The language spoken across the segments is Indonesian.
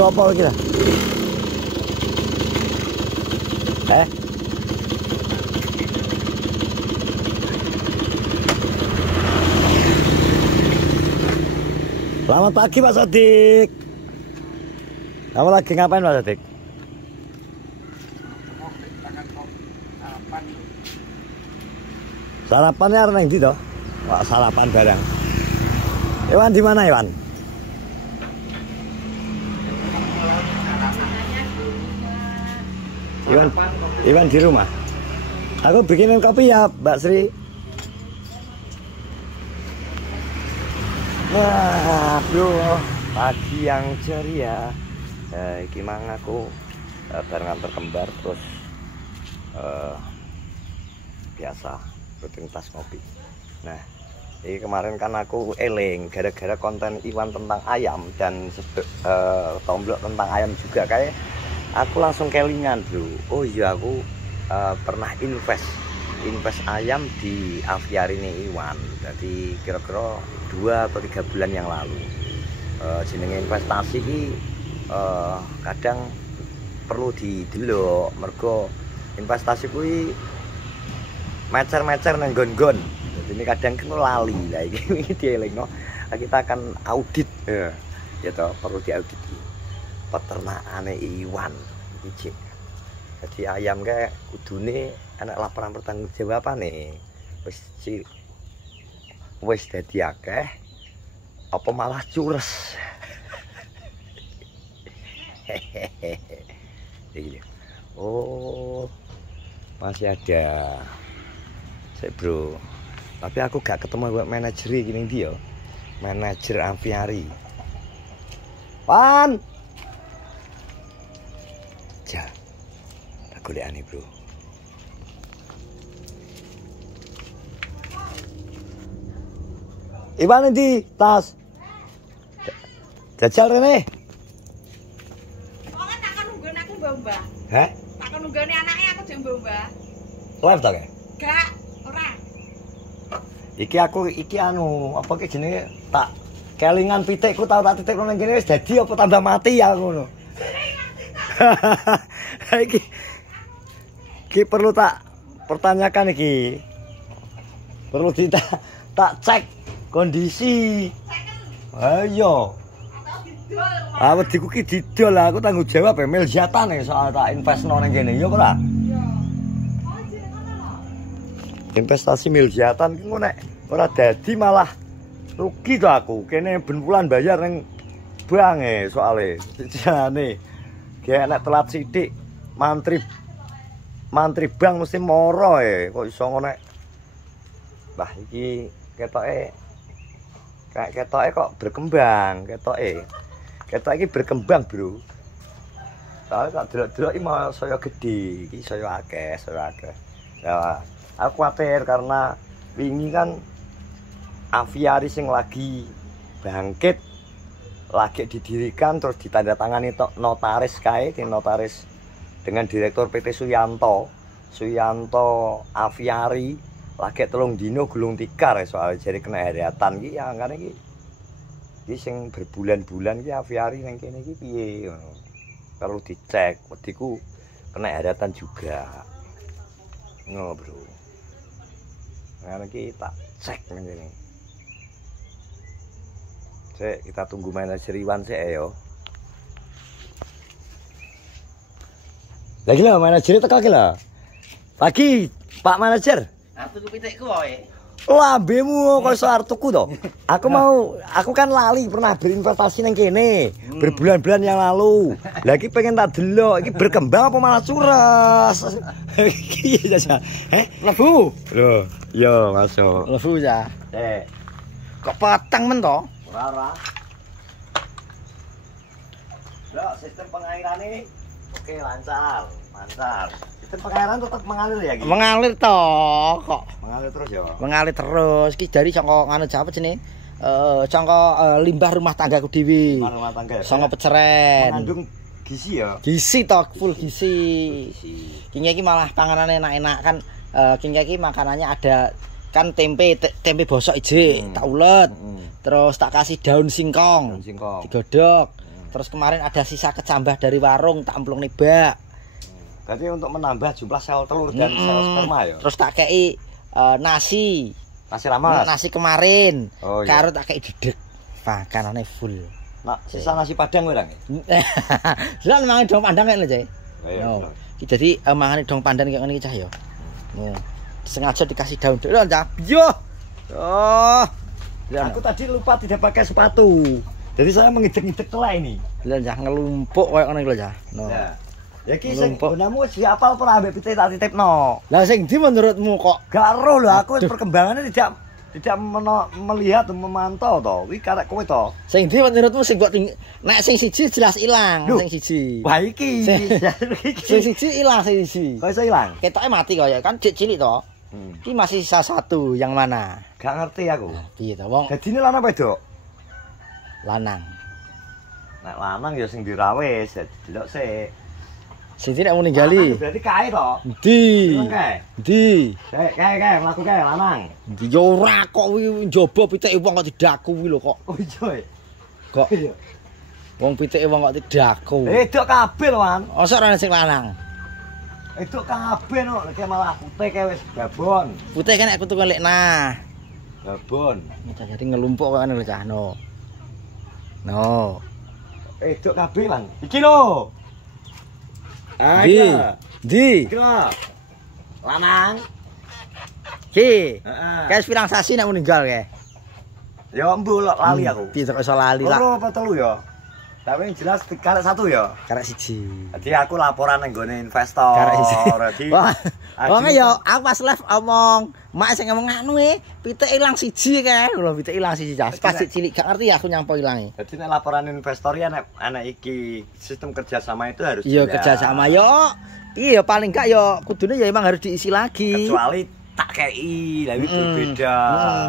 Bro apa iki lah? Selamat pagi Pak Sodik. Kamu lagi ngapain Pak Sodik? Sarapannya ada yang di toh? Wah, sarapan barang. Iwan di mana Iwan? Iwan di rumah. Aku bikinin kopi ya Mbak Sri. Wah, bro, pagi yang ceria. Gimana aku bareng antar kembar terus biasa rutinitas ngopi. Nah, ini kemarin kan aku eling gara-gara konten Iwan tentang ayam dan tomblok tentang ayam juga kayak aku langsung kelingan bro. Oh iya aku pernah invest ayam di aviari ini Iwan. Jadi kira-kira 2 atau 3 bulan yang lalu. Jenenge investasi ini kadang perlu didelok mergo investasi kuwi mecer-mecer nang gon-gon. Jadi ini kadang kan lali lah ini dielingno. Kita akan audit ya toh, perlu diaudit peternakane Iwan iki. Jadi ayam kayak kudune anak laporan pertanggungjawabane wis dadi akeh apa malah cures. Oh, masih ada sik bro, tapi aku gak ketemu manajer gini dia, manajer aviari. Pan ja tak golekane bro. Iwan di tas jajal rene. Kok kan tak nunggu aku mbah. Hah? Tak nunggone anake aku jeng mbah. Live ta kae? Gak, ora. Iki anu apa ki jenenge tak kelingan pitikku tau tak titik nang kene wis dadi apa tambah mati ya ngono. Iki perlu tak pertanyakan iki. Perlu tak cek kondisi. Ayo. Wediku ki didol lah, aku tanggung jawab ya miljatan ya soal tak investno nang kene. Ya ora? Iya. Investasi miljatan ki nek ora dadi malah rugi to aku. Kene ben bulan bayar ning bank soalé. Jane. Kayak nek telat sithik mantri bank mesti moro kok iso ngono. Bah iki ketoke kok berkembang, ketoke iki berkembang bro. Soalnya tak delok-delok iki mau saya gede, iki saya akeh. Ya, aku khawatir karena wingi kan aviari sing lagi bangkit, lagi didirikan terus ditandatangani notaris kae, notaris dengan direktur PT Suyanto Aviari. Lagi 3 dino gulung tikar soal jari kena hariatan iki ya angkane iki sing berbulan-bulan iki aviari nang kene iki piye ngono. Perlu dicek, wediku kena hariatan juga. Ngono, Bro. Nah iki tak cek nang kene. Cek kita tunggu manajer Iwan sik ya. Lagi lah manajer teko ki lho. Pagi, Pak Manajer. Tuku pitikku wae. Lambemu kok iso arep tuku to? Aku kan lali pernah berinvestasi nang kene berbulan-bulan yang lalu. Lah iki pengen tak delok, iki berkembang apa malah curas? Iki ya. Lebu. Lho, yo masuk. Lebu ya. Kok patang men to? Ora. Lah sistem pengairane oke lancar. Sistem pengairan tetap mengalir ya gitu? Mengalir toh kok. Mengalir terus ya? Mengalir terus. Ki dari saka nganu apa jenenge? Saka limbah rumah tanggaku dhewe. Rumah tangga. Saka peceren. Mengandung gizi ya? Gizi toh, full gizi. Kini iki malah panganane enak-enak kan kini iki makanannya ada kan tempe bosok ije tak ulet. Terus tak kasih daun singkong. Digodhog. Terus kemarin ada sisa kecambah dari warung tak emplung nih bak. Berarti untuk menambah jumlah sel telur dan sel sperma ya. Terus tak kei nasi. Nasi ramas. Nasi kemarin. Oh, iya. Karo tak kei dedek. Makanannya full. Nah, sisa nasi padang orang ya. Lah mangan dong pandang kan lho, Cai. Iya. No. Jadi mangane dong pandang kayak ngene iki cah ya. No. Sengaja dikasih daun dulu cah. Yo. Oh. Aku tadi lupa tidak pakai sepatu. Jadi saya mengidek-idek telak ini. Lah cah ngelumpuk koyo ngono iki lho cah. No. Ya. Ya ki sing Ngelumpuk. gunamu wis diapal ora ambek pite tak titipno. Lah sing ndi menurutmu kok? Gak roh lho aku perkembangannya tidak melihat memantau to. Wi karek kowe to. Sing ndi menurutmu sing kok nek sing siji jelas ilang, Loh. sing siji. Wah iki. Sing siji ilang sing siji. Kok iso ilang? Ketoke mati kaya kan cilik to. Hmm. Iki masih sisa satu, yang mana? Gak ngerti aku. Piye to wong Dadine lanang wedok. lanang. Nek lanang ya sing dirawis, delok sik. Sing nek mau ninggali. Lanang berarti kae to. Ndi? Kae. Ndi? Kae mlaku kae lanang. Ndi yo ora kok kuwi njaba pitike wong kok didaku kuwi lho kok. Oh iya. Kok wong pitike wong kok didaku. Edok kabeh lho, Wan. Asa ora sing lanang. Edok kabeh no, nek malah putih kae wis babon. Putih kan nek kutu lek nah. Babon. Jadi ngelumpuk kok ngene lho cah no. No. Edok kabeh, Bang. Iki lho. Ah, Ndi? iki. Ndi? Iki lho. Lanang. Ki. Heeh. Kae pirang sasi nek meninggal kae. Ya mbuh lali aku. Piye kok iso lali lah. Loro apa telu ya? Tapi yang jelas karek satu ya. Karek siji. Jadi aku laporan nang gone investor. Karek siji. Jadi Wah. Wong ya aku pas live omong, mak sing ngomong anu pitik ilang siji kae. Lho pitik ilang siji cah. Pas cilik gak ngerti aku nyampo ilange. Jadi nek laporan investor ya nek iki sistem kerjasama itu harus Iya jelas. kerjasama yo. Iya paling gak yo kudune ya emang harus diisi lagi. Kecuali tak kei, lah itu berbeda.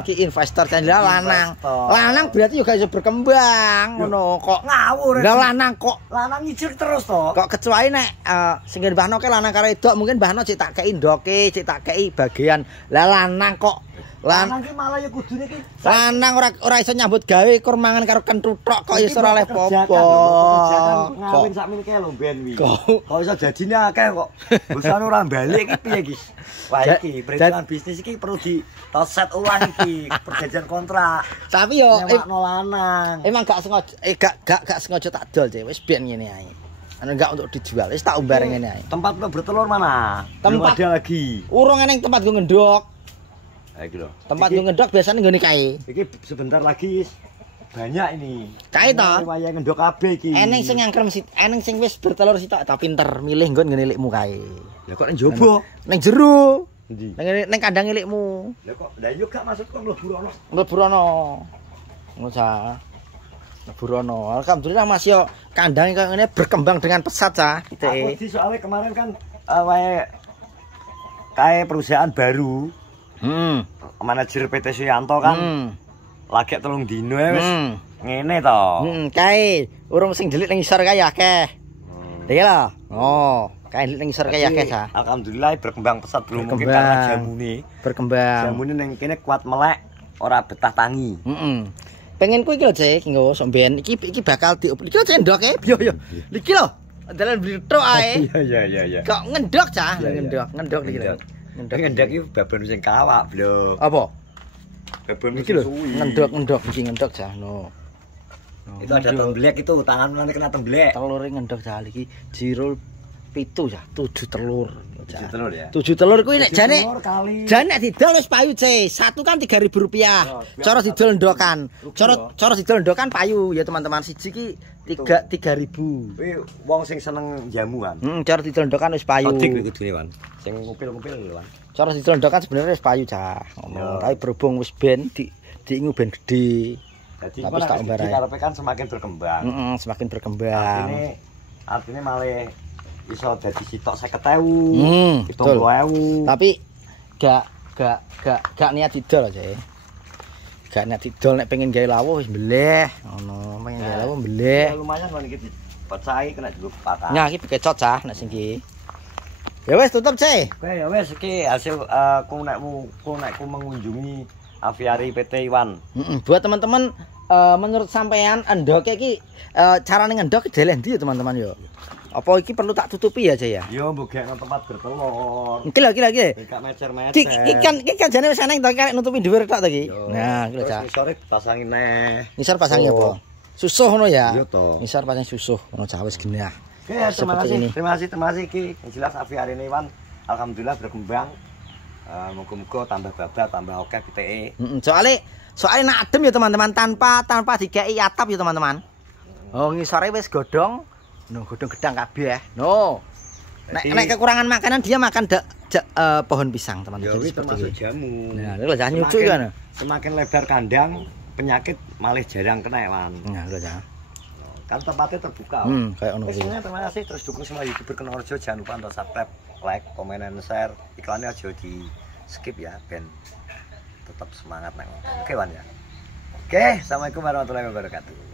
Ki investor kan lanang. Investor. Lanang berarti juga iso berkembang ngono kok. Ngawur. Lah lanang kok Lanang nyicil terus to. kok kecuali nek sing mbahno ke lanang karo edok mungkin mbahno cek tak kei ndoke, cek tak kei bagian. Lah lanang kok Lanang ki malah ya kudune ki lanang ora iso nyambut gawe kur mangan karo kenthuk tok kok iso ora oleh popo. ngawin sak menike lho ben wi. Kok- Kok iso dadine akeh kok. Busane ora balik iki piye iki? Wah iki perhitungan bisnis iki perlu di set ulang iki perjanjian kontrak. Tapi yo Nyewakno lanang. emang gak sengaja gak sengaja tak dol cek wis ben ngene ae. Anu enggak untuk dijual, wis tak umbar ngene ae. Tempat lo bertelur mana? Belum Tempat- ada lagi. Urung eneng tempat gue ngendok. Iki lho. Tempat Iki- gue ngendok biasanya nggone kae. Iki sebentar lagi banyak ini. Kae to. Waya ngendok kabeh iki. Eneng sing ngangkrem eneng sing wis bertelur sitok tak pinter milih nggon ngene ilikmu kae. Ya kok ning jowo. Ning jero. Endi? Ning kandang ilikmu. Lah kok lah yo gak maksudku mlebu ono. Mleburono. Ngono cah. Mleburono. Alhamdulillah Mas yo kandang kaya ngene berkembang dengan pesat cah. Aku Gitu. di soalnya kemarin kan wae kae perusahaan baru, manajer PT Suyanto kan lagi telung dino ya wis ngene to. Kae urung sing delik ning isor kae akeh. Iki lho. Oh, kae delik ning isor kae akeh cah. Alhamdulillah berkembang pesat belum mungkin Berkembang. karena jamune. Berkembang. Jamune ning kene kuat melek, ora betah tangi. Pengen ku iki lho Cek, nggo somben iki bakal diup. Iki lho cendok yo yo. Iki lho. Dalan blithok ae. Iya. Kok ngendok cah, Iya, iya. ngendok iki lho. Ngendok iki babon sing kawak, Bro. Apa? Babon Iki lho, ngendok iki ngendok cah no. Itu ada temblek itu, tangan nanti kena temblek. Telur ngendok cah iki jiro 7 cah, 7 telur. Tujuh telur ya. 7 telur kuwi nek jane Telur kali. Jane nek didol wis payu, Ce. Satu kan 3.000 rupiah. Cara didol ndokan. Cara didol ndokan payu ya teman-teman. Siji ki 3.000. Kuwi wong sing seneng jamuan. Cara didol ndokan wis payu. Odik kuwi kudune, Wan. Sing ngupil-ngupil lho, Wan. Cara didol ndokan sebenarnya wis payu, Cah. Ngono. Tapi berhubung wis ben diingu ben gede. Jadi Tapi tak umbar ae. karepe kan semakin berkembang. Semakin berkembang. Artine malah iso dadi sitok 50.000, 70.000. Tapi gak niat didol aja. Gak niat didol nek pengen gawe lawuh wis mbeleh. Ngono, pengen gawe lawuh mbeleh. Ya lumayan kan iki dipecahi kena juga patah. Nah, iki bekecot cah nek sing iki. Ya wis tutup, Ce. Oke, ya wis iki hasil ku mengunjungi aviari PT Iwan. Buat teman-teman menurut sampean endok iki carane ngendok deleh ndi ya teman-teman yo. Apa iki perlu tak tutupi aja ya? Yo mbok gekno tempat bertelur. Iki lho iki. Gak mecer-mecer. Iki jane wis eneng to karek nutupi dhuwur tok to iki. Nah, iki lho Cak. Ngisore pasangi neh. Ngisor pasangi apa? Susuh ngono ya. Iya to. Ngisor pasang susuh ngono Cak wis genah. Oke, terima kasih iki. Yang jelas aviarine Iwan alhamdulillah berkembang. Muga-muga tambah babak, tambah akeh piteke. Soalnya nak adem ya teman-teman tanpa dikei atap ya teman-teman. Oh ngisore wis godhong. No godhong gedang kabeh. No. Nek kekurangan makanan dia makan pohon pisang teman-teman. Jadi termasuk jamu. Nah, lho jangan nyucuk kan. Semakin lebar kandang, penyakit malah jarang kena Iwan. Nah, lho jangan. Kan tempatnya terbuka. Kayak ngono kuwi. Terima kasih terus dukung semua YouTuber Kenorjo, jangan lupa untuk subscribe, like, komen dan share. Iklannya aja di skip ya, ben tetap semangat nang. Oke, Wan ya. Oke, assalamualaikum warahmatullahi wabarakatuh.